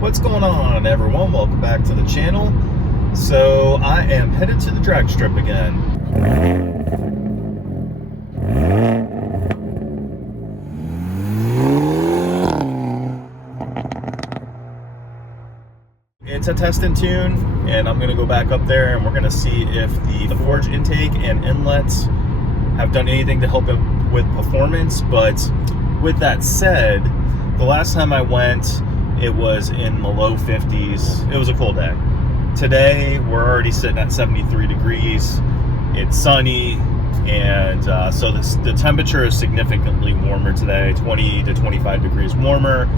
What's going on, everyone? Welcome back to the channel. So I am headed to the drag strip again. It's a test and tune, and I'm going to go back up there and we're going to see if the forge intake and inlets have done anything to help it with performance. But with that said, the last time I went, it was in the low 50s. It was a cool day. Today, we're already sitting at 73 degrees. It's sunny, and so the temperature is significantly warmer today, 20 to 25 degrees warmer.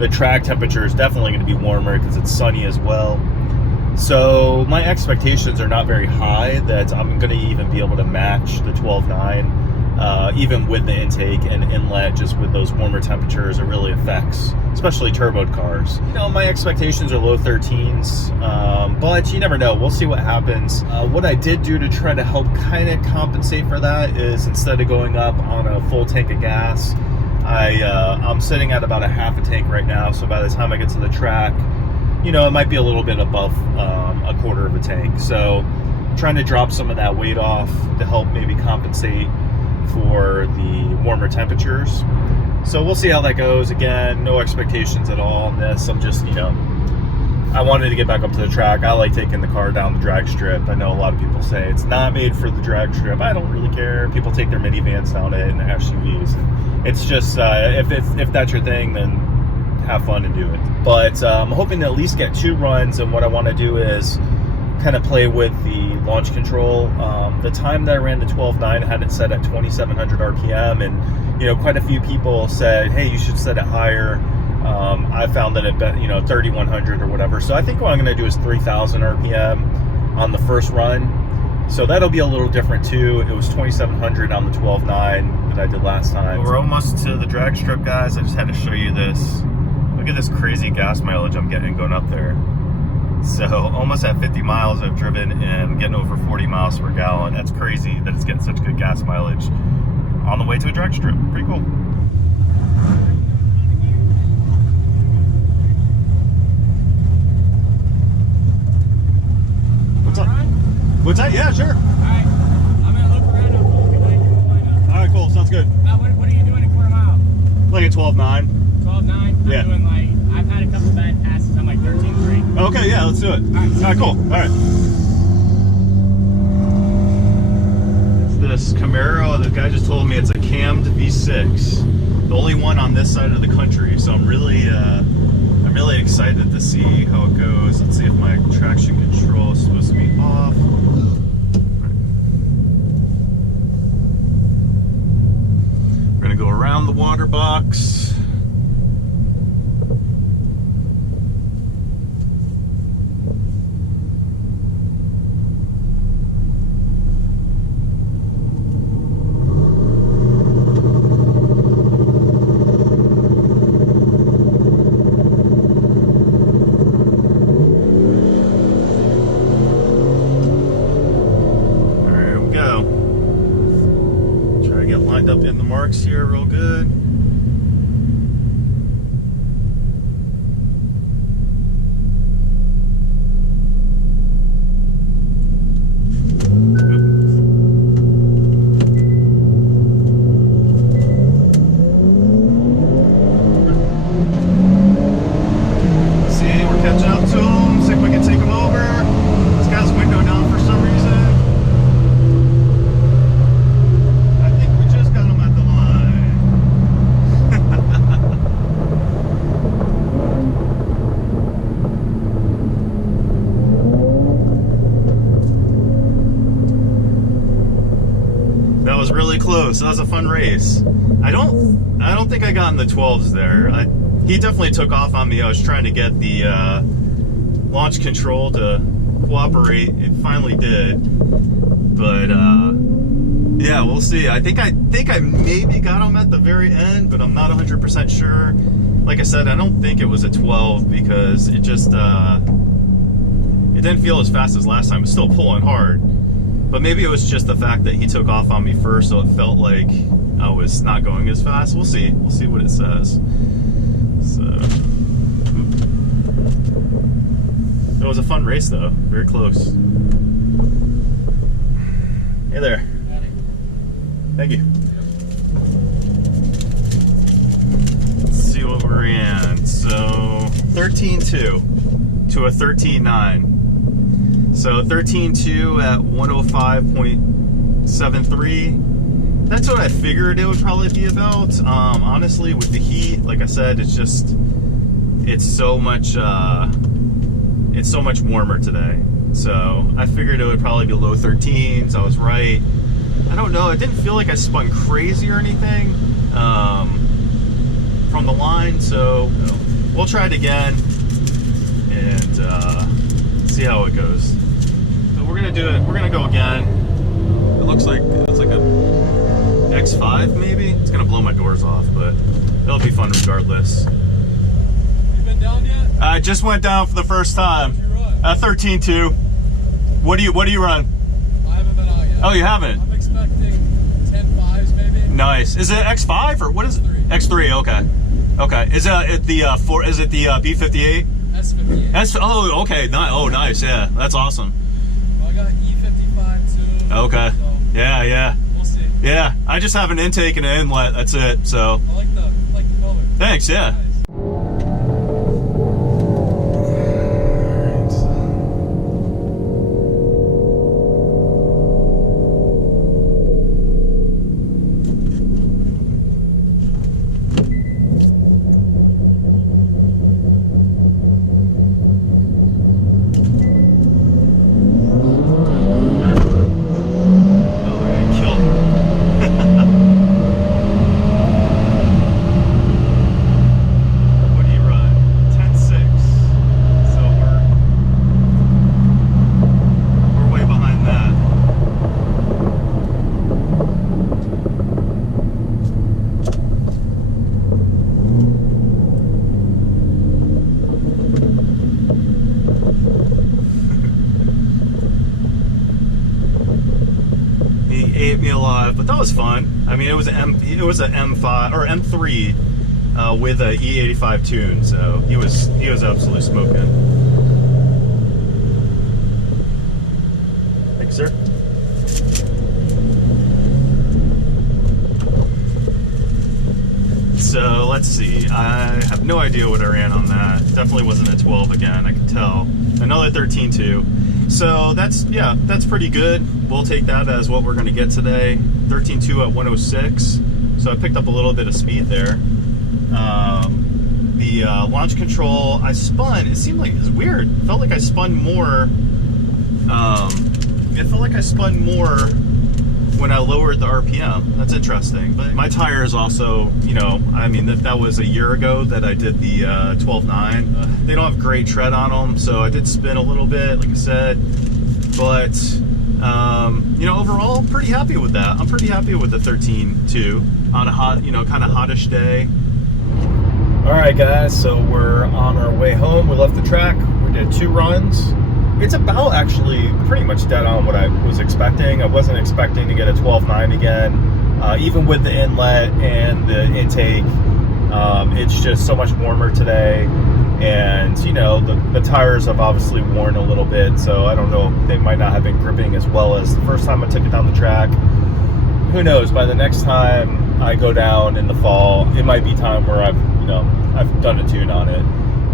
The track temperature is definitely going to be warmer because it's sunny as well. So my expectations are not very high that I'm going to even be able to match the 12.9, even with the intake and inlet. Just with those warmer temperatures, it really affects, especially turboed cars. You know, my expectations are low 13s, but you never know. We'll see what happens. What I did do to try to help kind of compensate for that is, instead of going up on a full tank of gas, I'm sitting at about a half a tank right now. So by the time I get to the track, you know, it might be a little bit above a quarter of a tank. So trying to drop some of that weight off to help maybe compensate for the warmer temperatures. So we'll see how that goes. Again, no expectations at all on this. I'm just, you know, I wanted to get back up to the track. I like taking the car down the drag strip. I know a lot of people say it's not made for the drag strip. I don't really care. People take their minivans down it and SUVs. It's just, if that's your thing, then have fun and do it. But I'm hoping to at least get 2 runs, and what I want to do is kind of play with the launch control. The time that I ran the 12.9, I had it set at 2,700 RPM, and you know, quite a few people said, hey, you should set it higher. I found that it, 3,100 or whatever. So I think what I'm going to do is 3,000 RPM on the first run. So that'll be a little different too. It was 2,700 on the 12.9 that I did last time. We're almost to the drag strip, guys. I just had to show you this. Look at this crazy gas mileage I'm getting going up there. So almost at 50 miles I've driven and getting over 40 miles per gallon. That's crazy that it's getting such good gas mileage on the way to a drag strip. Pretty cool. What's up? What's that? Yeah, sure. Alright, I'm gonna look around and we'll be like, Alright, cool. Sounds good. What are you doing a quarter mile? Like a 12.9. 12.9? Yeah. I'm doing like, I've had a couple bad passes. I'm like 13.3. Okay, yeah, let's do it. Alright, cool. Alright. It's this Camaro. The guy just told me it's a cammed V6. The only one on this side of the country. So I'm really excited to see how it goes. Let's see if my traction control is supposed to be off. We're gonna go around the water box. Up in the marks here real good. See, we're catching up to them. See if we can take them over. This guy's window down for some reason. Really close. That was a fun race. I don't think I got in the 12s there. He definitely took off on me. I was trying to get the launch control to cooperate. It finally did, but yeah, we'll see. I think I maybe got him at the very end, but I'm not 100% sure. Like I said, I don't think it was a 12 because it just it didn't feel as fast as last time. It's still pulling hard. But maybe it was just the fact that he took off on me first, so it felt like I was not going as fast. We'll see. We'll see what it says. So, It was a fun race though, very close. Hey there. Thank you. Let's see what we're in. So 13.2 to a 13.9. So 13.2 at 105.73. That's what I figured it would probably be about. Honestly, with the heat, like I said, it's so much warmer today. So I figured it would probably be low 13s. I was right. I don't know. It didn't feel like I spun crazy or anything from the line. So we'll try it again and see how it goes. So we're gonna do it. We're gonna go again. It looks like it's like a X5 maybe. It's gonna blow my doors off, but it'll be fun regardless. You been down yet? I just went down for the first time. What'd you run? 13.2. What do you run? I haven't been out yet. Oh, you haven't? I'm expecting 10.5s maybe. Nice. Is it X5 or what is it? X3. Okay. Okay. Is it the Is it the B58? S58. Oh, okay. Oh, nice. Yeah, that's awesome. Well, I got E55 too. Okay. So Yeah. we'll see. Yeah. I just have an intake and an inlet. That's it. So. I like the color. Thanks. Yeah. Nice. Ate me alive, but that was fun. I mean, it was an M5 or M3 with a E85 tune, so he was absolutely smoking. Thank you, sir. So let's see. I have no idea what I ran on that. Definitely wasn't a 12 again. I could tell. Another 13.2. So that's pretty good. We'll take that as what we're going to get today. 13.2 at 106. So I picked up a little bit of speed there. The launch control, I spun. It seemed like it was weird. It felt like I spun more. It felt like I spun more when I lowered the RPM. That's interesting. But my tires also, I mean, that was a year ago that I did the 12.9. They don't have great tread on them, so I did spin a little bit, like I said. But, overall, pretty happy with that. I'm pretty happy with the 13.2 on a hot, kind of hottish day. All right, guys, so we're on our way home. We left the track. We did 2 runs. It's about actually pretty much dead on what I was expecting. I wasn't expecting to get a 12.9 again. Even with the inlet and the intake, it's just so much warmer today. And, the tires have obviously worn a little bit, so I don't know, they might not have been gripping as well as the first time I took it down the track. Who knows, by the next time I go down in the fall, it might be time where I've done a tune on it.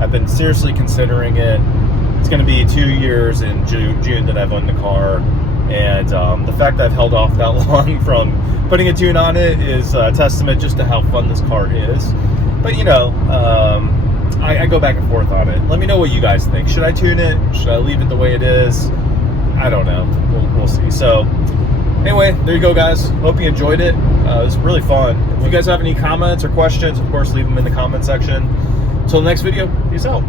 I've been seriously considering it. It's going to be 2 years in June that I've owned the car, and the fact that I've held off that long from putting a tune on it is a testament just to how fun this car is. But I go back and forth on it. Let me know what you guys think. Should I tune it? Should I leave it the way it is? I don't know. We'll see. So anyway, there you go, guys. Hope you enjoyed it. It was really fun. If you guys have any comments or questions, of course, leave them in the comment section. Until the next video, peace out.